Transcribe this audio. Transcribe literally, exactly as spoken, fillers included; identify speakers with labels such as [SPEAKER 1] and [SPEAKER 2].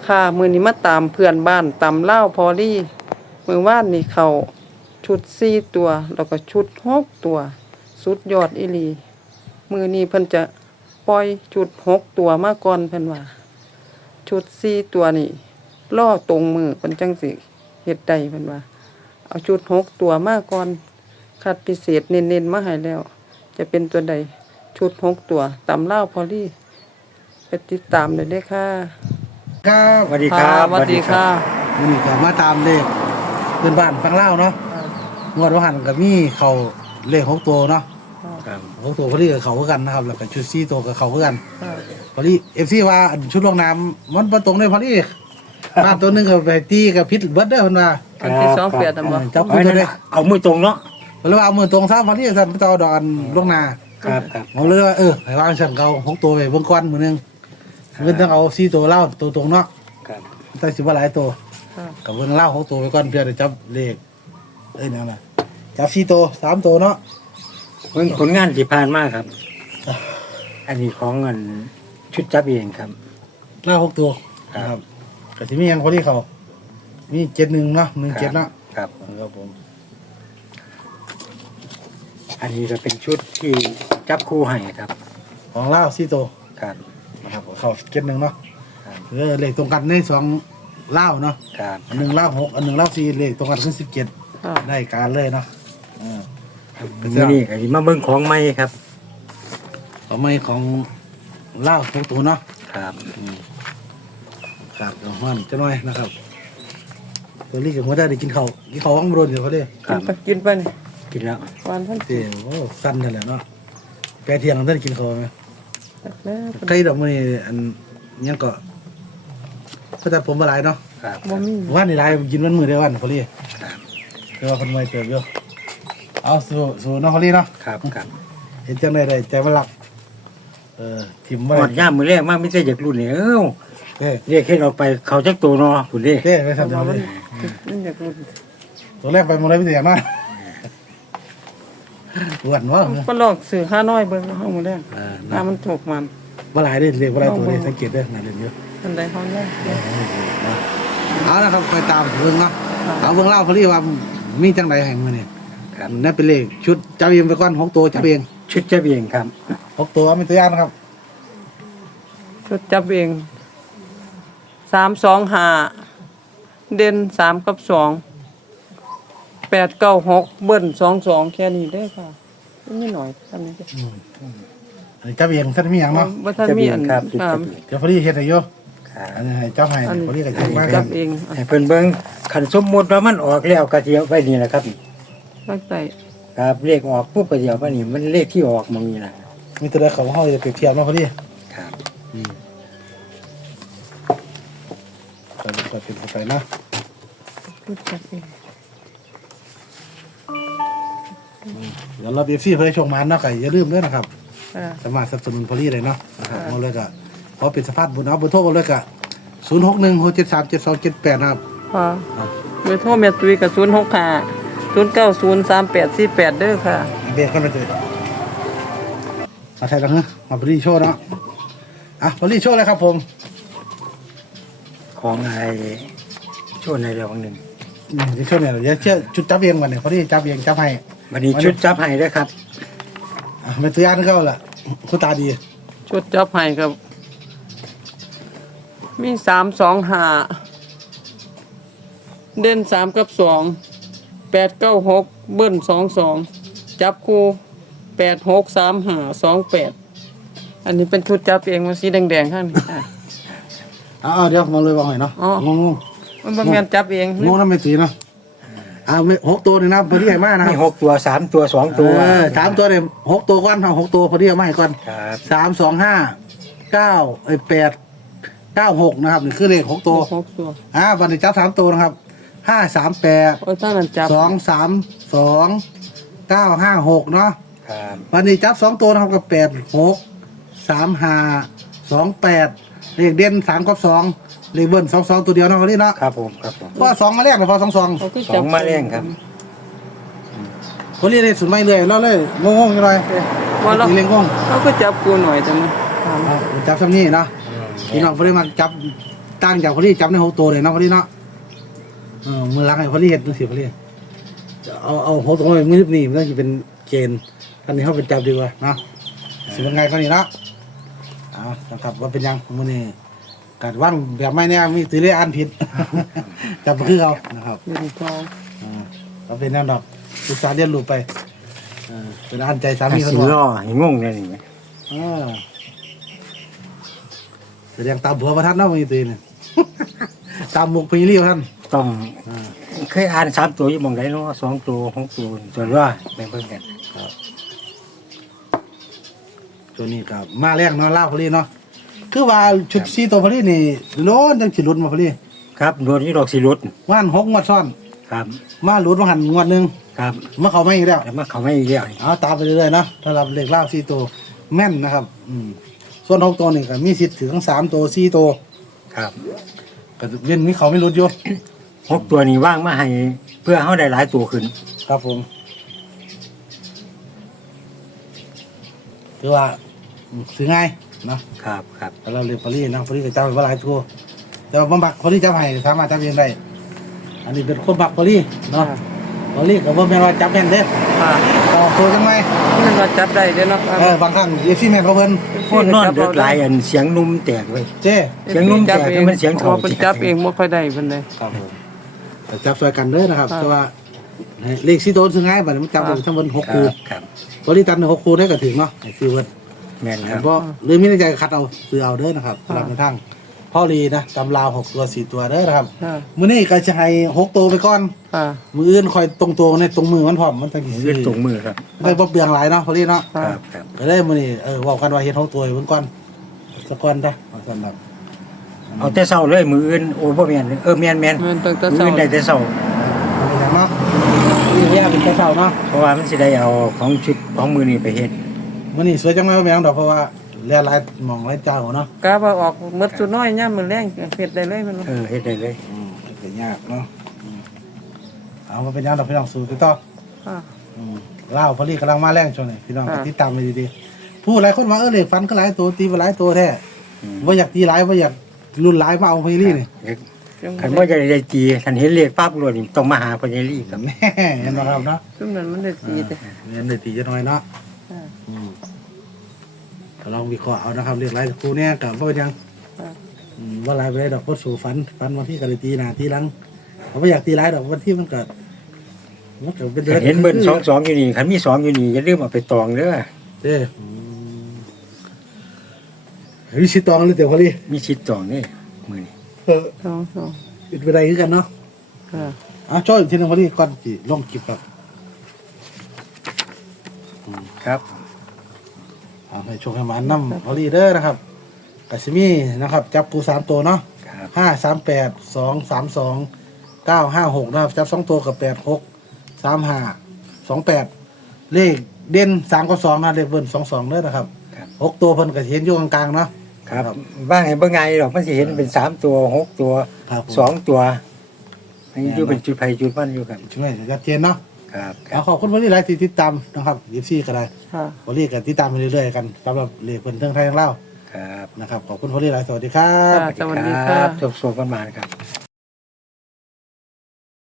[SPEAKER 1] ค่ะมื้อนี้มาตามเพื่อนบ้านตำเล่าวพอลี่มื้อวานนี่เขาชุดสี่ตัวแล้วก็ชุดหกตัวสุดยอดอีหลีมื้อนี้เพิ่นจะปล่อยชุดหกตัวมาก่อนเพิ่นว่าชุดสี่ตัวนี่ล่อตรงมือเพิ่นจังสิเฮ็ดได้เพิ่นว่าเอาชุดหกตัวมาก่อนคัดพิเศษเน้นๆมาให้แล้วจะเป็นตัวใดชุดหกตัวตำเล่าวพอลี่ไปติดตามได้เลยค่ะ
[SPEAKER 2] ครับ
[SPEAKER 3] สวัสดีครับ
[SPEAKER 1] สวัสดีค่ะ
[SPEAKER 2] วันนี้ก็มาตามเลขเพื่อนบ้านฟังเล่าเนาะงวดว่าหันกับมีเขาเลขหกตัวเนาะ
[SPEAKER 3] ครับ
[SPEAKER 2] หกตัวพอดีกับเขาเพื่อกันนะครับแล้วก็ชุดสี่ตัวกับเขาเพื่อกัน
[SPEAKER 1] ค่ะ
[SPEAKER 2] พอดีเอฟซีว่าอันชุดลงน้ำมันประตรงเลยพอดีบ้านตัวหนึงก็ไปตีกับพิษเบิร์ดเด้อคนว่า
[SPEAKER 1] อันที่สองเปียดอ่ะบ่
[SPEAKER 2] เจ้า
[SPEAKER 3] เอา
[SPEAKER 2] คุณตัวเด้
[SPEAKER 3] เอามือตรงเนาะ
[SPEAKER 2] เพราะว่าเอามือตรงซะพอดีสั่นเจ้าดอนลงนา
[SPEAKER 3] ครับครับ
[SPEAKER 2] เอาเลยว่าเออให้วางสั่นเขาหกตัวไปเบิ่งก้อนมือนึงเงินต้องเอาสี่ตัวเล่าตัวตรงเนาะ
[SPEAKER 3] ครับ
[SPEAKER 2] แต่สิว่าหลายตัว
[SPEAKER 1] ค่ะ
[SPEAKER 2] กับเบิ่งเล่าหกตัวไปก่อนเพื่อจะจับเลขเอ้ยนั่นน่ะจับสี่ตัวสามตัวเนาะ
[SPEAKER 3] เพิ่งผลงานที่ผ่านมาครับ อันนี้ของเงินชุดจับเองครับ
[SPEAKER 2] เล่าหกตัว
[SPEAKER 3] ครับ
[SPEAKER 2] นะครับก็ที่มียังพอดีเขามีเจ็ดหนึ่งเนาะหนึ่งเจ็ดเนาะ
[SPEAKER 3] ครับ
[SPEAKER 2] ครับผม
[SPEAKER 3] อันนี้ก็เป็นชุดที่จับคู่ให้ครับ
[SPEAKER 2] ของเล่าสี่ตัว
[SPEAKER 3] ครับ
[SPEAKER 2] นะครับเขาเจ็ดหนึ่งเนาะ
[SPEAKER 3] ครับ
[SPEAKER 2] เออเลขตรงกันในสองเล่าเนาะ
[SPEAKER 3] ครับ
[SPEAKER 2] อันหนึ่งเล่าหกอันหนึ่งเล่าสี่เลขตรงกันคือสิบเจ็ด
[SPEAKER 1] ค่ะ
[SPEAKER 2] ได้การเลยเนาะอ่า
[SPEAKER 3] วันนี้ก็สิมาเบิ่งของใหม่ครับ
[SPEAKER 2] เอาไม่ของเล่าหกตัวเนาะ
[SPEAKER 3] ครับ
[SPEAKER 2] ขาดของมันจะน้อยนะครับตัวนี้กับหัวได้ได้กินเขาวกินเขาวว่างบรนอยู่เขาเด้
[SPEAKER 3] ครั
[SPEAKER 1] กิ
[SPEAKER 3] บ
[SPEAKER 1] นไปกินไปนี่
[SPEAKER 3] กินแล้ว
[SPEAKER 1] หวานท่าน
[SPEAKER 2] เดี๋ยวโอ้สั้นนั่นแหละเนาะแกเที่ยงท่านกินเขาวไหม
[SPEAKER 1] ตักแล้ว
[SPEAKER 2] ใครดอกมันนี่อันยังก็พระจัดผมมาหลายเนาะ
[SPEAKER 3] ครับ
[SPEAKER 1] บ่มี
[SPEAKER 2] วันนี้หลายผมกินวันมือได้วันพอดี
[SPEAKER 3] ครับ
[SPEAKER 2] คือว่าคนไม่เติบเยอะเอาสู่สู่เน้องพอดีเนาะ
[SPEAKER 3] ครับครับ
[SPEAKER 2] เห็นจังไดได้ใจมันหลักเออถิ่ม
[SPEAKER 3] ห
[SPEAKER 2] ไว้
[SPEAKER 3] มดย่ามมือแรกมาไม่ใช่จากรุ่นเลยเอ้า
[SPEAKER 2] เด้
[SPEAKER 3] เรียกให้เราไปเขาจักตัวเนาะคุณเด้
[SPEAKER 2] เด้ไม่
[SPEAKER 1] เพราะ
[SPEAKER 2] ทำจั
[SPEAKER 1] ว่าง
[SPEAKER 2] เล
[SPEAKER 1] มัน
[SPEAKER 2] ย
[SPEAKER 1] มันอยากรู้
[SPEAKER 2] ตัวแรกไปหมดเลยพี่เสียมาอ้วนวะ
[SPEAKER 1] ก็ลอกสื่อห้าน้อยเบิ่งเฮาหมดแล้ว
[SPEAKER 2] เออ
[SPEAKER 1] ถ้ามันถูกมัน
[SPEAKER 2] ว่าหลายเด้เรียกว่าหลายตัวเลยสังเกตเด้อน่าเล่นเยอะ
[SPEAKER 1] อันใดเฮาเนี่ย
[SPEAKER 2] เอาละครับไปตามเบิ่งเนาะเอาเบิ่งเล่าเขาเรียกว่ามีจังไดแห่งมือนี่
[SPEAKER 3] ครับ
[SPEAKER 2] นั่นเป็นเลขชุดจับเองไปก่อนหกตัวจับเอง
[SPEAKER 3] ชุดจับเองครับ
[SPEAKER 2] หกตัวเป็นตัวอย่างนะครับ
[SPEAKER 1] ชุดจับเองสาม สอง ห้าเด่นสามกับสองแปด เก้า หกเบิ้ลสอง สองแค่นี้เด้อค่ะนิดหน่อยทำนี้เด้อ
[SPEAKER 2] อันนี้จับเองท่านมีอย่างเนาะ
[SPEAKER 1] บ่ทันมีอัน
[SPEAKER 3] ครับ
[SPEAKER 1] อ่า
[SPEAKER 2] เดี๋ยวพอดีเฮ็ดให้อยู่
[SPEAKER 3] ครับ
[SPEAKER 2] อันนี้ให้จับให้
[SPEAKER 1] อัน
[SPEAKER 2] พอดี
[SPEAKER 1] นี้
[SPEAKER 2] ก็จับมาค
[SPEAKER 1] จั
[SPEAKER 2] รั
[SPEAKER 1] บบ เอง
[SPEAKER 3] ให้เพิ่นเบิ่งคันสมมุติว่ามันออกแล้วก็สิเอาไปนี่แหละครับ
[SPEAKER 1] ตั้งใจ
[SPEAKER 3] ครับเลขออกปุ๊บก็สิเอาไปนี่มันเลขที่ออกมันนี่ล่ะ
[SPEAKER 2] มีตัวใดเขาเฮาจะเปรียบเทียบเนาะพอดี
[SPEAKER 3] ครับ
[SPEAKER 2] ก็ก็เป็นไปเนาะ
[SPEAKER 1] ชุดจับเอง
[SPEAKER 2] เดี๋ยวเราเอฟซีเพื่อให้ชมมันเนาะก็อย่าลืมด้วยนะครับ
[SPEAKER 1] อ่า
[SPEAKER 2] สามารถสนับสนุนพอดีเลยเนาะนะครับเอาเลยก็ขอเป็นสภาพบุญเอาเบอร์โทรเอาเลยก็ศูนย์หกหนึ่งหกเจ็ดสามเจ็ดสองเจ็ดแปดนะครับ
[SPEAKER 1] พอเบอร์โทรแม่ตุ้ยกับศูนย์หกห้าศูนย์เก้าศูนย์สามแปดสี่แปดเด้อค่ะ
[SPEAKER 2] เด็กก็เลยมาใช่แล้วเนอะมาพอดีโชว์เนาะอ่ะพอดีโชว์เลยครับผม
[SPEAKER 3] ของไอ้ช่วงในเรื่องหนึง
[SPEAKER 2] นี่ช่วยเนี่ยเดี๋ยวเชื่อชุดจับเองวันเนี่ยพอดีจับเองจับให้
[SPEAKER 3] วันนี้ชุดจับให้เด้อครับ
[SPEAKER 2] อ่ะเป็นตัวอย่างเขาล่ะคุณตาดี
[SPEAKER 1] ชุดจับให้ครับ มีสาม สอง ห้าเด่นสามกับสองแปด เก้า หกเบิ้ลสอง สองจับคู่แปด หก สาม ห้า สอง แปดอันนี้เป็นชุดจับเองมันสีแดงๆข้างนี้อ่ะ
[SPEAKER 2] อ่าเดี๋ยวมองเลยว่าไงเนาะ
[SPEAKER 1] อ๋อ
[SPEAKER 2] งงง
[SPEAKER 1] มันบ่แม่นจับเอง
[SPEAKER 2] งงน้ำไม่ตีเนาะอ่าไม่หกตัวนี่นะพอดีใหญ่มากนะค
[SPEAKER 3] มี
[SPEAKER 2] รับ
[SPEAKER 3] หกตัวสามตัวสองตัว
[SPEAKER 2] เออสามตัวเนี่ยหกตัวก่อนเอาหกตัวพอดีเอามาให้ก่อน
[SPEAKER 3] ครับ
[SPEAKER 2] สามสองห้าเก้าไอ้แปดเก้าหกนะครับนี่คือเลขหกตัว
[SPEAKER 1] หกตัว
[SPEAKER 2] อ่าวันนี้จับสามตัวนะครับห้าสามแปด
[SPEAKER 1] โอ้ยถ้านั้นจับ
[SPEAKER 2] สองสามสองเก้าห้าหกเนาะ
[SPEAKER 3] ครับ
[SPEAKER 2] วันนี้จับสองตัวนะครับกับแปดหกสามห้าสองแปดเลขเด่นสามกับสองเลขเบิ้ลสองสองตัวเดียวเนาะคนนี้เนาะ
[SPEAKER 3] ครับผมครับผม
[SPEAKER 2] เพราะว่าสองมาแรกเลยพอสองสอง
[SPEAKER 1] เขาคือ
[SPEAKER 3] ส
[SPEAKER 1] จั
[SPEAKER 3] อบ งมาแรงครับ
[SPEAKER 2] คนนี้เลยสุดไม่เลยแล้วเลยงงๆยังไง
[SPEAKER 1] ว่าเรา
[SPEAKER 2] ตีเล่งงง
[SPEAKER 1] เขาก็จับกูหน่อยจังนะ
[SPEAKER 2] อ่าจับซ้ำนี่เนาะพี่น้องเพื่อนมาจับตั้งจากพอลี่จำในหกตัวเลยเนาะพอลี่เนาะเออมือล้างให้พอลี่เห็ดดูสิพอลี่เอาเอาหกตัวมือนี่มันต้องเป็นเกณฑ์อันนี้เขาเป็นจับดีกว่าเนาะสิเป็นไงก็นี่เนาะอ่านะครับว่าเป็นยังมือนี่การว่างแบบไม่เนี่ยมีตีเลขอ่านผิด จับคือเอานะครับ
[SPEAKER 1] เงินทอง
[SPEAKER 2] อ่าเราเป็นแนวดอกศึกษาเรียนรู้ไปเออเป็นอ่านใจสามี
[SPEAKER 3] ถ้า
[SPEAKER 2] เขา
[SPEAKER 3] สิ
[SPEAKER 2] บอก
[SPEAKER 3] ล่อให้งงได้นี่ไหม
[SPEAKER 2] อ่าแสดงตามผัวประทัดเนาะมีตีเนี่ย ตามหมุกพีรีท่าน
[SPEAKER 3] ต้อง
[SPEAKER 2] อ่า
[SPEAKER 3] เคยอ่านสามตัวอยู่หมองไหนเนาะสองตัวหกตัวตัวว่าไปเบิ่งกัน
[SPEAKER 2] ตัวนี้กับมาแรกเนาะล่าพอดีเนาะคือว่าชุดซีตัวพอดีนี่โล้นจังสิหลุดมาพอดี
[SPEAKER 3] ครับโดนนี่ดอกสิรุด
[SPEAKER 2] ว่านหกงวดซ้อน
[SPEAKER 3] ครับ
[SPEAKER 2] มาหลุดมาหันงวดหนึง
[SPEAKER 3] ครับ
[SPEAKER 2] มาเขาไม่อีกแล้ว
[SPEAKER 3] แล้วมาเขาไม่เรียก
[SPEAKER 2] เอาตามไปเรื่อยๆเนาะสำหรับเลขล่าซีตัวแม่นนะครับอืมส่วนหกตัวนี่ก็มีสิทธิ์ถึงทั้งสามตัวสี่ตัว
[SPEAKER 3] ครับ
[SPEAKER 2] ก็เว้นมีเขาไม่หลุดอยู่
[SPEAKER 3] หกตัวนี้ว่างมาให้เพื่อเขาได้หลายตัวขึ้น
[SPEAKER 2] ครับผมคือว่าอืมซื้อง่ายเนาะ
[SPEAKER 3] ครับครับ
[SPEAKER 2] แต่เราเรียนพอลี่นะพอลี่ก็จำเป็นว่าหลายตัวแต่ว่าบำบักพอลี่จำให้สามารถจำเองได้อันนี้เป็นคนบักพอลี่เนาะพอลี่กับว่าแม่นว่าจำแม่นเด้อ
[SPEAKER 1] ค่ะ
[SPEAKER 2] ต่อตัวจังไหม
[SPEAKER 1] มันว่าจับได้เด้อเนาะ
[SPEAKER 2] เออบางครั้งเอฟซีแม่นเขาเพิ่น
[SPEAKER 3] โคตรนอนเดือดหลายอันเสียงนุ่มแตกเว้ย
[SPEAKER 2] เจ้
[SPEAKER 3] เสียงนุ่มแตกแต่มันเสียง
[SPEAKER 1] พ
[SPEAKER 3] เท่า
[SPEAKER 1] อเพิ่นจับเองบ่ค่อยได้เพิ่นเลย
[SPEAKER 2] ครับผมแต่จับซอยกันเด้อนะครับ
[SPEAKER 1] ครับ
[SPEAKER 2] แต่ว่าเลขสี่ตัวซื้อง่ายบัดนี้มันจับได้ทั้งหมดหก
[SPEAKER 3] ค
[SPEAKER 2] คู่
[SPEAKER 3] รับครับ
[SPEAKER 2] พอลี่ตันหกคู่ได้ก็ถึงเนาะไอ้คือเพิ่น
[SPEAKER 3] แม่นครับ
[SPEAKER 2] เพราะหรือมีในใจคัดเอาซื้อเอาเด้อนะครับสำหรับในทางพ่อลีนะจำลาวหกตัวสี่ตัวเด้อนะครับ
[SPEAKER 1] ค่ะ
[SPEAKER 2] มื้อนี้ก็จะให้หกตัวไปก่อน
[SPEAKER 1] ค่ะ
[SPEAKER 2] มืออื่นคอยตรงตัวในตรงมือมันพร้อมมันตั้ง
[SPEAKER 3] เลือดตรงมือครับ
[SPEAKER 2] ได้บ่เบียงหลายเนาะพอลี่เนาะ
[SPEAKER 3] ค
[SPEAKER 1] ค่ะ
[SPEAKER 3] รับครับ
[SPEAKER 2] ก็ได้มื้อนี้เออเว้ากันว่าเฮ็ดหกตัวเบิ่งก่อนสักก่อนจ้ะเอาซั่นดอก
[SPEAKER 3] เอาแต่เช้าเลยมืออื่นโอ้บ่แม่นเออแม่นแม่น
[SPEAKER 1] เงินตั้งแต่
[SPEAKER 3] มือ
[SPEAKER 1] เช้า
[SPEAKER 3] อื่นได้แต่เช้า
[SPEAKER 2] เอาไปอย่างเนาะนี่เรียกเป็นแต่เช้าเนาะ
[SPEAKER 3] เพราะว่ามันสิได้เอาของชุดของมือนี้ไปเฮ็ด
[SPEAKER 2] มื้อนี้สวยจังเลยบ่แม่งดอกเพราะว่าแลหลายหม่องหลายเจ้าเนาะ
[SPEAKER 1] กะว่าออกหมดสุดน้อยยามมื้อแลงเฮ็ดได้เลยมัน
[SPEAKER 3] เออเฮ็ดได้เลย
[SPEAKER 2] อืมก็ยากเนาะอืมเอามาเป็นหยังดอกพี่น้องสู้กันต่อ
[SPEAKER 1] ค่ะ
[SPEAKER 2] อืมลาวพอลี่กำลังมาแรงช่วงนี้พี่น้องก็
[SPEAKER 1] อ่า
[SPEAKER 2] ติดตามไปดีๆผู้หลายคนว่าเออเลขฟันก็หลายตัวตีไปหลายตัวแท้
[SPEAKER 3] อืม
[SPEAKER 2] บ่อยากตีหลายบ่อยากรุ่นหลายมาเอาพอลี่นี่
[SPEAKER 3] คันว่าจะได้ตีคันเห็นเลขปั๊บรวดนี่ต้องมาหาพญาลีครับ
[SPEAKER 2] แม่เห็นบ่ครับเนาะ
[SPEAKER 1] ซุมนั้นมันได้ตีแต่
[SPEAKER 2] เรียนได้ตีจะน้อยเนาะ
[SPEAKER 1] ค่ะ
[SPEAKER 2] อืมก็ลองวิเคราะห์เอานะครับเรียกหลายครูเนี่ยกับว่าเป็นหยัง
[SPEAKER 1] ค่ะ
[SPEAKER 2] อืมว่าหลายไปได้ดอกก็สู่ฝันฝันวันที่กะเลยตีหน้าตีหลังเขาไม่อยากตีหลายดอกวันที่มันก็มันก็เป็น
[SPEAKER 3] คันเห็นเบิ่นสองสองอยู่นี่คันมีสองอยู่นี่อย่าลืมเอาไปตองเด้อ
[SPEAKER 2] เด้ออืมวิชิตตองหรือเตียวพอลี่
[SPEAKER 3] มีชิดตองนี่มื้อนี้
[SPEAKER 2] เออ
[SPEAKER 1] สองสอง
[SPEAKER 2] เป็นไปได้คือกันเนาะ
[SPEAKER 1] ค่ะ
[SPEAKER 2] อ่ะช่วยอีกทีหนึงพอลี่ก่อนสิลงคลิปครับ
[SPEAKER 3] ครับ
[SPEAKER 2] เอาให้โชคให้หมานำพอลี่เด้อนะครับกัสมีนะครับ จับกูสามตัวเนาะ
[SPEAKER 3] ครับ
[SPEAKER 2] ห้าสามแปดสองสามสองเก้าห้าหกนะครับจับสองตัวกับแปดหกสามห้าสองแปดเลขเด่นสามกับสองนะเลขเบิ้ลสองสองเด้อนะครับ
[SPEAKER 3] ครับ
[SPEAKER 2] หกตัวเพิ่นก็เห็นอยู่กลางๆเนาะ
[SPEAKER 3] ครับว่าไงบ่ไงดอกมันสิเห็นเป็นสามตัวหกตัว
[SPEAKER 2] ครับผม
[SPEAKER 3] สองตัวอันนี้อยู่เป็นจุดไผจุดมันอยู่ครับ
[SPEAKER 2] ใช่ไหมชัดเจนเนาะ
[SPEAKER 3] ครับครั
[SPEAKER 2] เอา
[SPEAKER 3] บ
[SPEAKER 2] ขอบคุณวันนี้หลายที่ติดตามนะครับยี่สี่ก็ได้
[SPEAKER 1] ค่ะ
[SPEAKER 2] วันนี้ก็ติดตามไปเรื่อยๆกันสำหรับเลขเพิ่นเทิงไทยของเรา
[SPEAKER 3] ครับ
[SPEAKER 2] นะครับขอบคุณวันนี้หลายสวัสดีครับ
[SPEAKER 1] ค่ะสวัสดีค่ะ
[SPEAKER 3] จบโซกันมาครับ